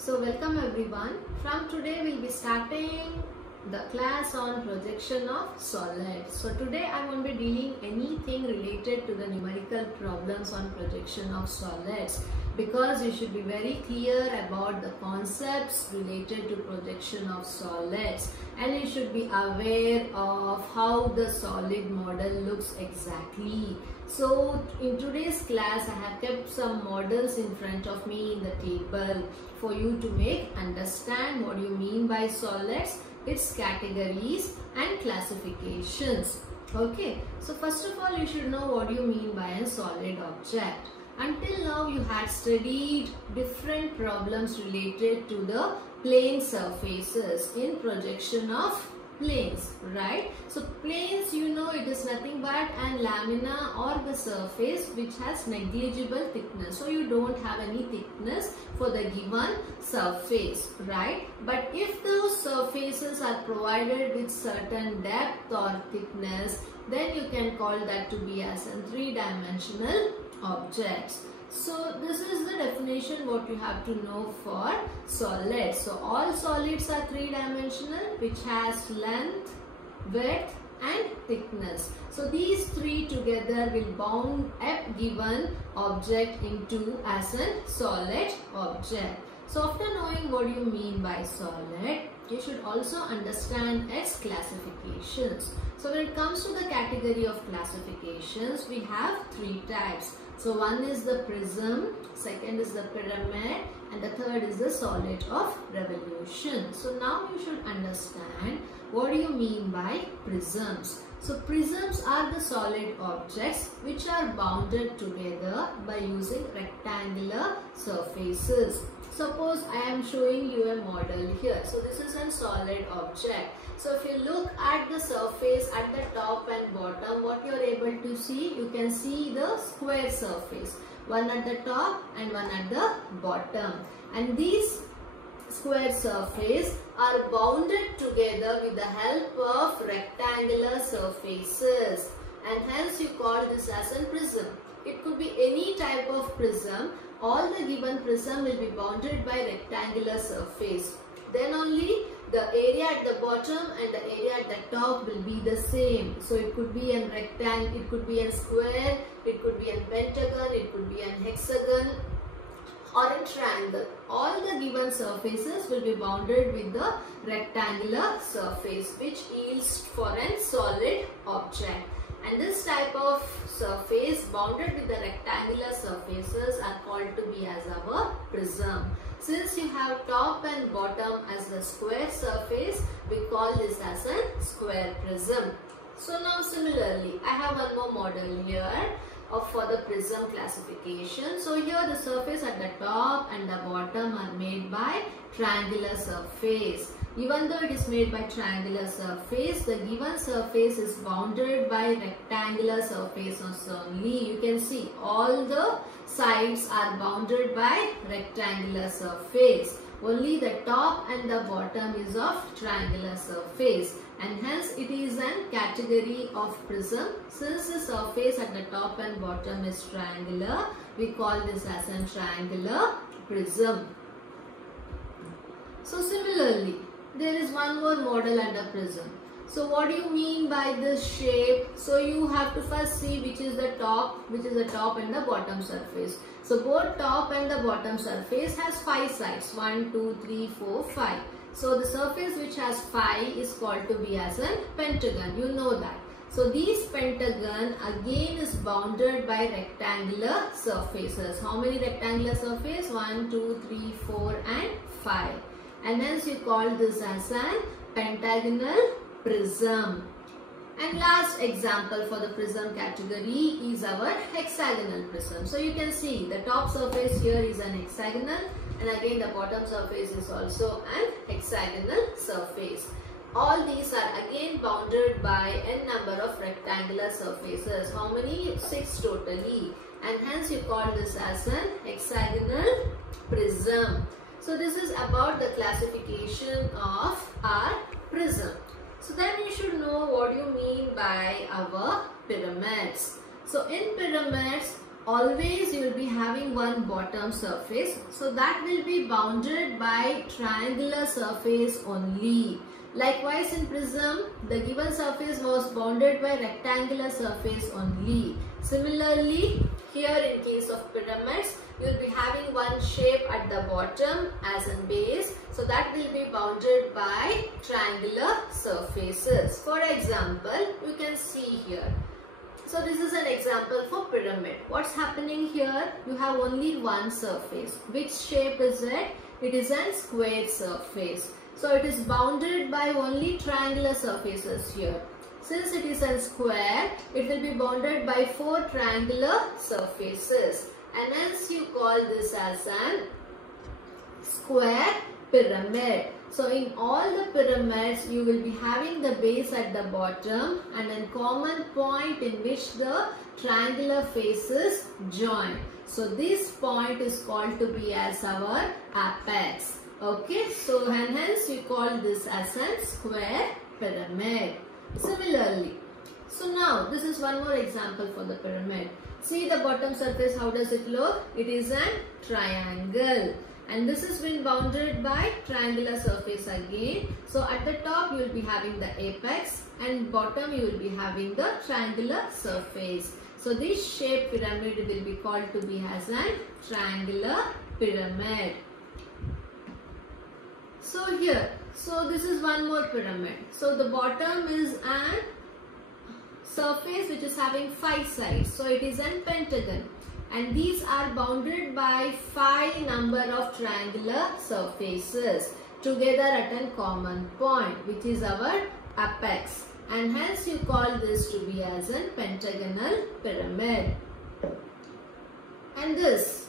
So welcome everyone. From today we'll be starting the class on projection of solids. So today I won't be dealing anything related to the numerical problems on projection of solids, because you should be very clear about the concepts related to projection of solids, and you should be aware of how the solid model looks exactly. So in today's class I have kept some models in front of me in the table for you to make understand what you mean by solids, its categories and classifications. Okay, so first of all you should know what you mean by a solid object. Until now you had studied different problems related to the plane surfaces in projection of planes, right? So planes, you know, it is nothing but an lamina or the surface which has negligible thickness. So you don't have any thickness for the given surface, right? But if those surfaces are provided with certain depth or thickness, then you can call that to be as a three-dimensional objects. So this is the definition what you have to know for solids. So all solids are three-dimensional, which has length, width and thickness. So these three together will bound a given object into as a solid object. So after knowing what you mean by solid, you should also understand its classifications. So when it comes to the category of classifications, we have three types. So one is the prism, second is the pyramid, and the third is the solid of revolution. So now you should understand what do you mean by prisms. So prisms are the solid objects which are bounded together by using rectangular surfaces. Suppose I am showing you a model here. So this is a solid object. So if you look at the surface at the top and bottom, what you are able to see, you can see the square surface. One at the top and one at the bottom. And these square surface are bounded together with the help of rectangular surfaces. And hence you call this as a prism. It could be any type of prism. All the given prism will be bounded by rectangular surface. Then only the area at the bottom and the area at the top will be the same. So it could be a rectangle, it could be a square, it could be a pentagon, it could be an hexagon or a triangle. All the given surfaces will be bounded with the rectangular surface, which yields for a solid object. And this type of surface bounded with the rectangular surfaces are called to be as our prism. Since you have top and bottom as the square surface, we call this as a square prism. So now similarly, I have one more model here for the prism classification. So here the surface at the top and the bottom are made by triangular surface. Even though it is made by triangular surface, the given surface is bounded by rectangular surface only. You can see all the sides are bounded by rectangular surface. Only the top and the bottom is of triangular surface, and hence it is a category of prism. Since the surface at the top and bottom is triangular, we call this as a triangular prism. So similarly, there is one more model under prism. So what do you mean by this shape? So you have to first see which is the top and the bottom surface. So both top and the bottom surface has 5 sides. 1, 2, 3, 4, 5. So the surface which has 5 is called to be as a pentagon. You know that. So these pentagon again is bounded by rectangular surfaces. How many rectangular surfaces? 1, 2, 3, 4 and 5. And hence you call this as an pentagonal prism. And last example for the prism category is our hexagonal prism. So you can see the top surface here is an hexagonal, and again the bottom surface is also an hexagonal surface. All these are again bounded by n number of rectangular surfaces. How many? 6 totally. And hence you call this as an hexagonal prism. So this is about the classification of our prism. So then you should know what you mean by our pyramids. So in pyramids, always you will be having one bottom surface, so that will be bounded by triangular surface only. Likewise in prism, the given surface was bounded by rectangular surface only. Similarly, here in case of pyramids, you will be having one shape at the bottom as a base, so that will be bounded by triangular surfaces. For example, you can see here. So this is an example for pyramid. What's happening here? You have only one surface. Which shape is it? It is a square surface. So it is bounded by only triangular surfaces here. Since it is a square, it will be bounded by 4 triangular surfaces. And hence you call this as an square pyramid. So in all the pyramids, you will be having the base at the bottom and a common point in which the triangular faces join. So this point is called to be as our apex. Okay, so and hence you call this as a square pyramid. Similarly, so now this is one more example for the pyramid. See the bottom surface, how does it look? It is a triangle. And this has been bounded by triangular surface again. So at the top you will be having the apex and bottom you will be having the triangular surface. So this shape pyramid will be called to be as a triangular pyramid. So here, so this is one more pyramid. So the bottom is a surface which is having 5 sides. So it is a pentagon. And these are bounded by 5 number of triangular surfaces together at a common point, which is our apex, and hence you call this to be as a pentagonal pyramid. And this,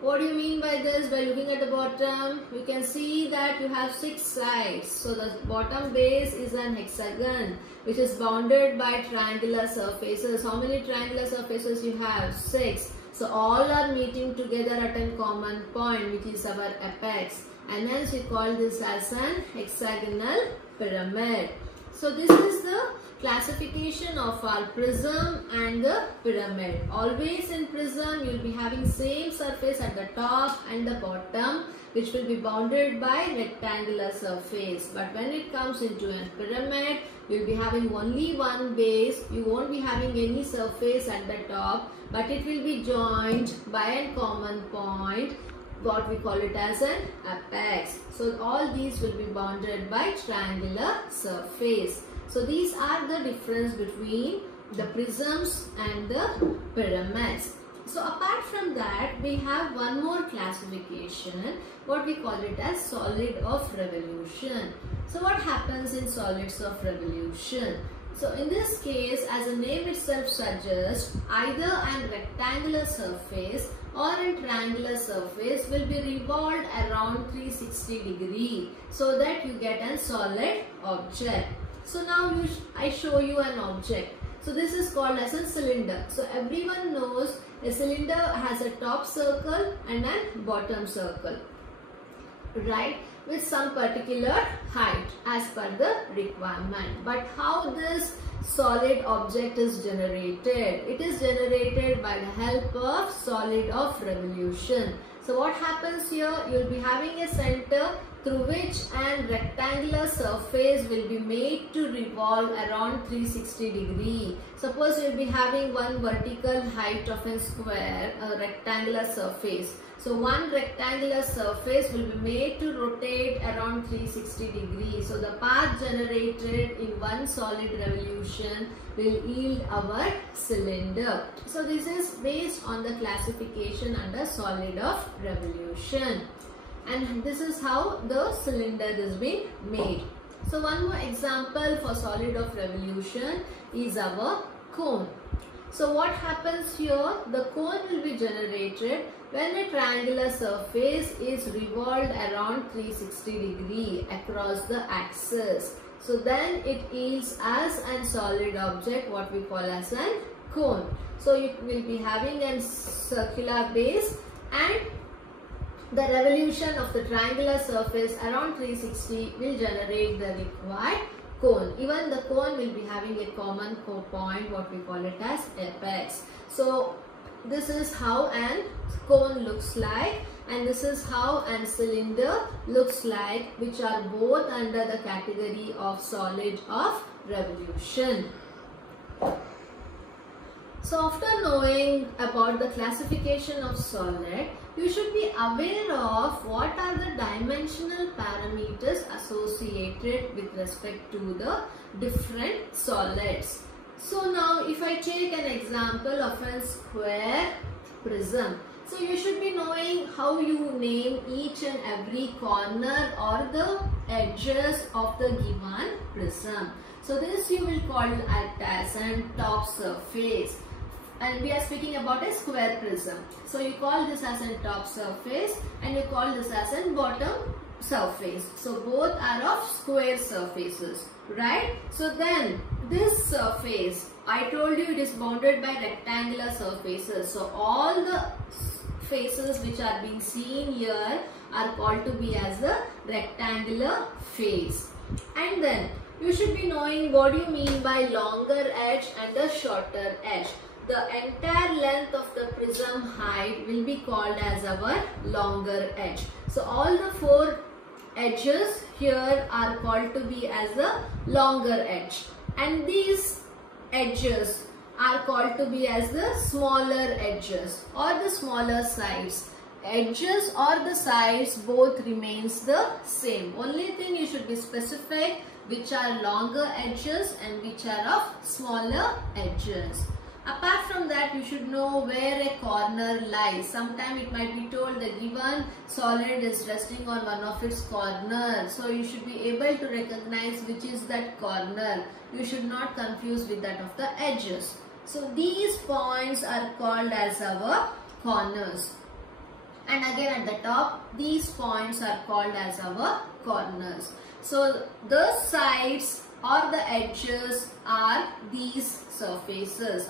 what do you mean by this? By looking at the bottom, you can see that you have 6 sides. So the bottom base is an hexagon which is bounded by triangular surfaces. How many triangular surfaces you have? 6. So all are meeting together at a common point, which is our apex, and hence we call this as an hexagonal pyramid. So this is the classification of our prism and the pyramid. Always in prism you will be having same surface at the top and the bottom, which will be bounded by rectangular surface. But when it comes into a pyramid, you will be having only one base. You won't be having any surface at the top, but it will be joined by a common point, what we call it as an apex. So all these will be bounded by triangular surface. So these are the difference between the prisms and the pyramids. So apart from that, we have one more classification, what we call it as solid of revolution. So what happens in solids of revolution? So in this case, as the name itself suggests, either a rectangular surface or a triangular surface will be revolved around 360 degree so that you get a solid object. So now I show you an object. So this is called as a cylinder. So everyone knows a cylinder has a top circle and a bottom circle, right, with some particular height as per the requirement. But how this solid object is generated? It is generated by the help of solid of revolution. So what happens here? You will be having a center through which a rectangular surface will be made to revolve around 360 degree. Suppose you will be having one vertical height of a square, a rectangular surface. So one rectangular surface will be made to rotate around 360 degrees. So the path generated in one solid revolution will yield our cylinder. So this is based on the classification under solid of revolution. And this is how the cylinder is being made. So one more example for solid of revolution is our cone. So what happens here? The cone will be generated when a triangular surface is revolved around 360 degree across the axis. So then it yields as a solid object, what we call as a cone. So it will be having a circular base and the revolution of the triangular surface around 360 will generate the required cone. Even the cone will be having a common point, what we call it as apex. So this is how an cone looks like, and this is how an cylinder looks like, which are both under the category of solid of revolution. So after knowing about the classification of solid, you should be aware of what are the dimensional parameters associated with respect to the different solids. So now if I take an example of a square prism, so you should be knowing how you name each and every corner or the edges of the given prism. So this you will call it as an top surface, and we are speaking about a square prism. So you call this as a top surface and you call this as a bottom surface. So both are of square surfaces, right? So then this surface, I told you it is bounded by rectangular surfaces. So all the faces which are being seen here are called to be as the rectangular face. And then you should be knowing what do you mean by longer edge and the shorter edge. The entire length of the prism height will be called as our longer edge. So all the four edges here are called to be as the longer edge, and these edges are called to be as the smaller edges or the smaller sides. Edges or the sides both remains the same. Only thing you should be specific which are longer edges and which are of smaller edges. Apart from that, you should know where a corner lies. Sometimes it might be told the given solid is resting on one of its corners. So you should be able to recognize which is that corner. You should not confuse with that of the edges. So these points are called as our corners. And again at the top, these points are called as our corners. So the sides or the edges are these surfaces,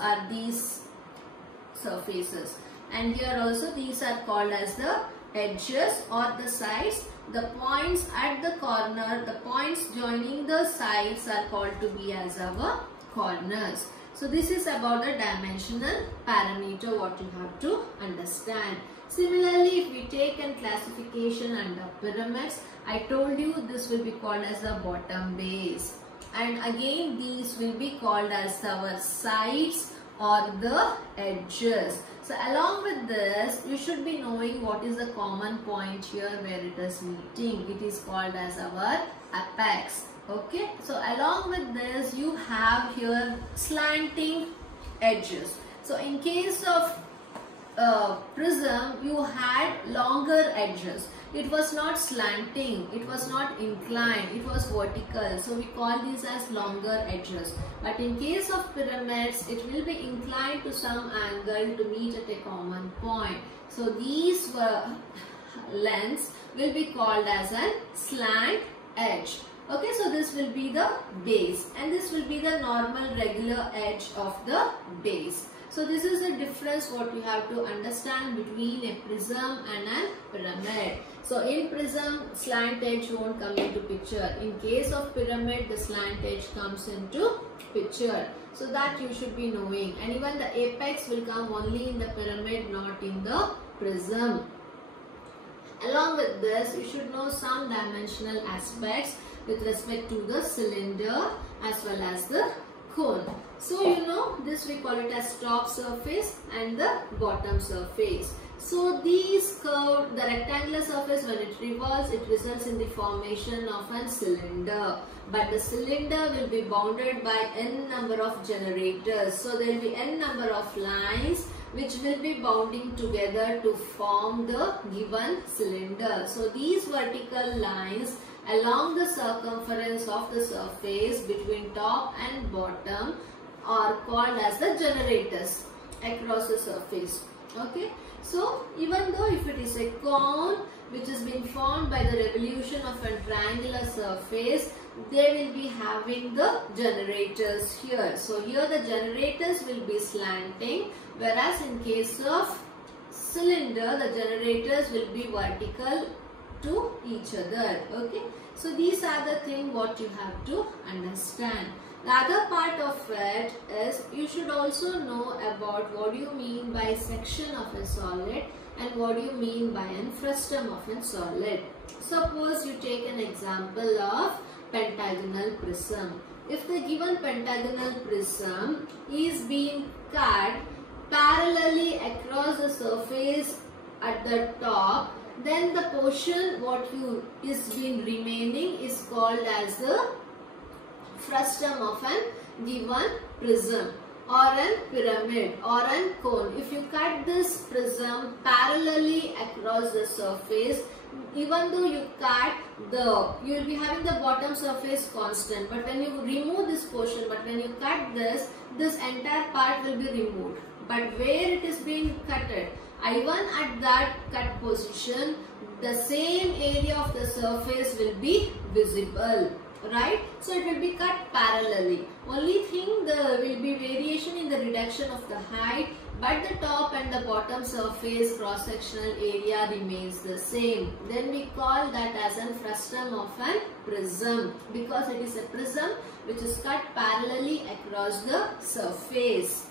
and here also these are called as the edges or the sides. The points at the corner, the points joining the sides are called to be as our corners. So this is about the dimensional parameter what you have to understand. Similarly, if we take a classification under pyramids, I told you this will be called as the bottom base. And again these will be called as our sides or the edges. So along with this, you should be knowing what is the common point here where it is meeting. It is called as our apex. Okay, so along with this you have here slanting edges. So in case of prism, you had longer edges. It was not slanting, it was not inclined, it was vertical. So we call these as longer edges. But in case of pyramids, it will be inclined to some angle to meet at a common point. So these lengths will be called as a slant edge. Okay, so this will be the base and this will be the normal regular edge of the base. So this is the difference what you have to understand between a prism and a pyramid. So in prism, slant edge won't come into picture. In case of pyramid, the slant edge comes into picture. So that you should be knowing. And even the apex will come only in the pyramid, not in the prism. Along with this, you should know some dimensional aspects with respect to the cylinder as well as the cone. So you know this we call it as top surface and the bottom surface. So these curved, the rectangular surface, when it revolves, it results in the formation of a cylinder. But the cylinder will be bounded by n number of generators. So there will be n number of lines which will be bounding together to form the given cylinder. So these vertical lines along the circumference of the surface between top and bottom are called as the generators across the surface. Okay, so even though if it is a cone which has been formed by the revolution of a triangular surface, they will be having the generators here. So here the generators will be slanting, whereas in case of cylinder the generators will be vertical to each other. Okay, so these are the things what you have to understand. The other part of it is you should also know about what do you mean by section of a solid and what do you mean by an frustum of a solid. Suppose you take an example of pentagonal prism. If the given pentagonal prism is being cut parallelly across the surface at the top, then the portion what is been remaining is called as the frustum of an given prism or an pyramid or an cone. If you cut this prism parallelly across the surface, even though you cut you will be having the bottom surface constant, but when you remove this portion, but when you cut this entire part will be removed. But where it is being cutted, even at that cut position, the same area of the surface will be visible, right? So it will be cut parallelly. Only thing there will be variation in the reduction of the height, but the top and the bottom surface cross-sectional area remains the same. Then we call that as a frustum of an prism, because it is a prism which is cut parallelly across the surface.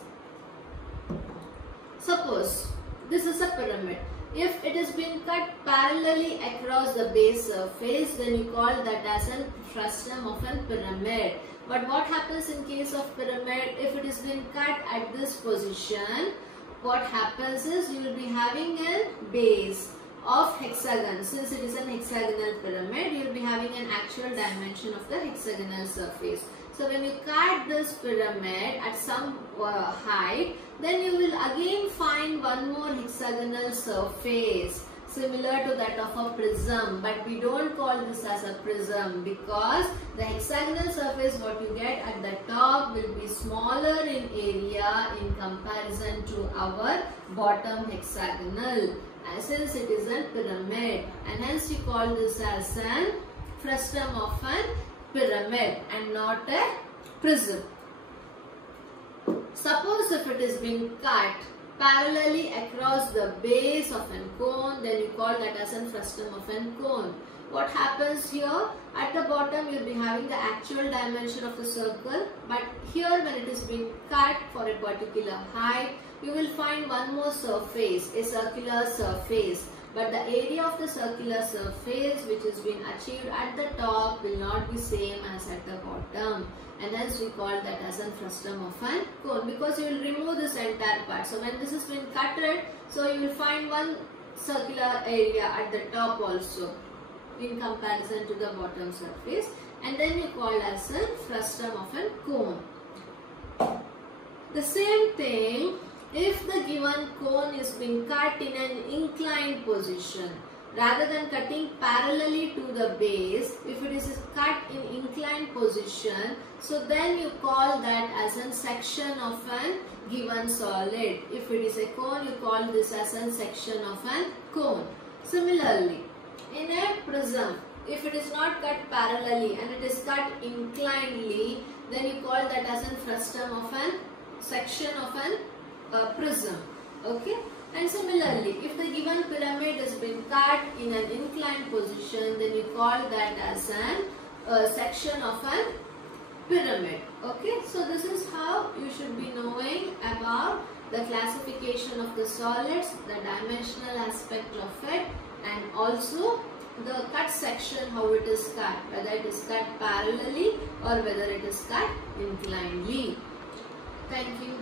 Suppose this is a pyramid. If it has been cut parallelly across the base surface, then you call that as a frustum of a pyramid. But what happens in case of pyramid? If it has been cut at this position, what happens is you will be having a base of hexagon. Since it is an hexagonal pyramid, you will be having an actual dimension of the hexagonal surface. So when you cut this pyramid at some height, then you will again find one more hexagonal surface similar to that of a prism, but we don't call this as a prism because the hexagonal surface what you get at the top will be smaller in area in comparison to our bottom hexagonal, since it is a pyramid, and hence we call this as an frustum of an pyramid and not a prism. Suppose if it is being cut parallelly across the base of a cone, then you call that as a frustum of a cone. What happens here? At the bottom you will be having the actual dimension of the circle, but here when it is being cut for a particular height, you will find one more surface, a circular surface. But the area of the circular surface which is being achieved at the top will not be same as at the bottom, and hence we call that as a frustum of a cone, because you will remove this entire part. So when this has been cutted, so you will find one circular area at the top also in comparison to the bottom surface, and then you call as a frustum of a cone. The same thing, if the given cone is being cut in an inclined position, rather than cutting parallelly to the base, if it is cut in inclined position, so then you call that as a section of a given solid. If it is a cone, you call this as a section of a cone. Similarly, in a prism, if it is not cut parallelly and it is cut inclinedly, then you call that as a frustum of a section of a prism. Okay, and similarly, if the given pyramid has been cut in an inclined position, then you call that as a section of a pyramid. Okay, so this is how you should be knowing about the classification of the solids, the dimensional aspect of it, and also the cut section, how it is cut, whether it is cut parallelly or whether it is cut inclinedly. Thank you.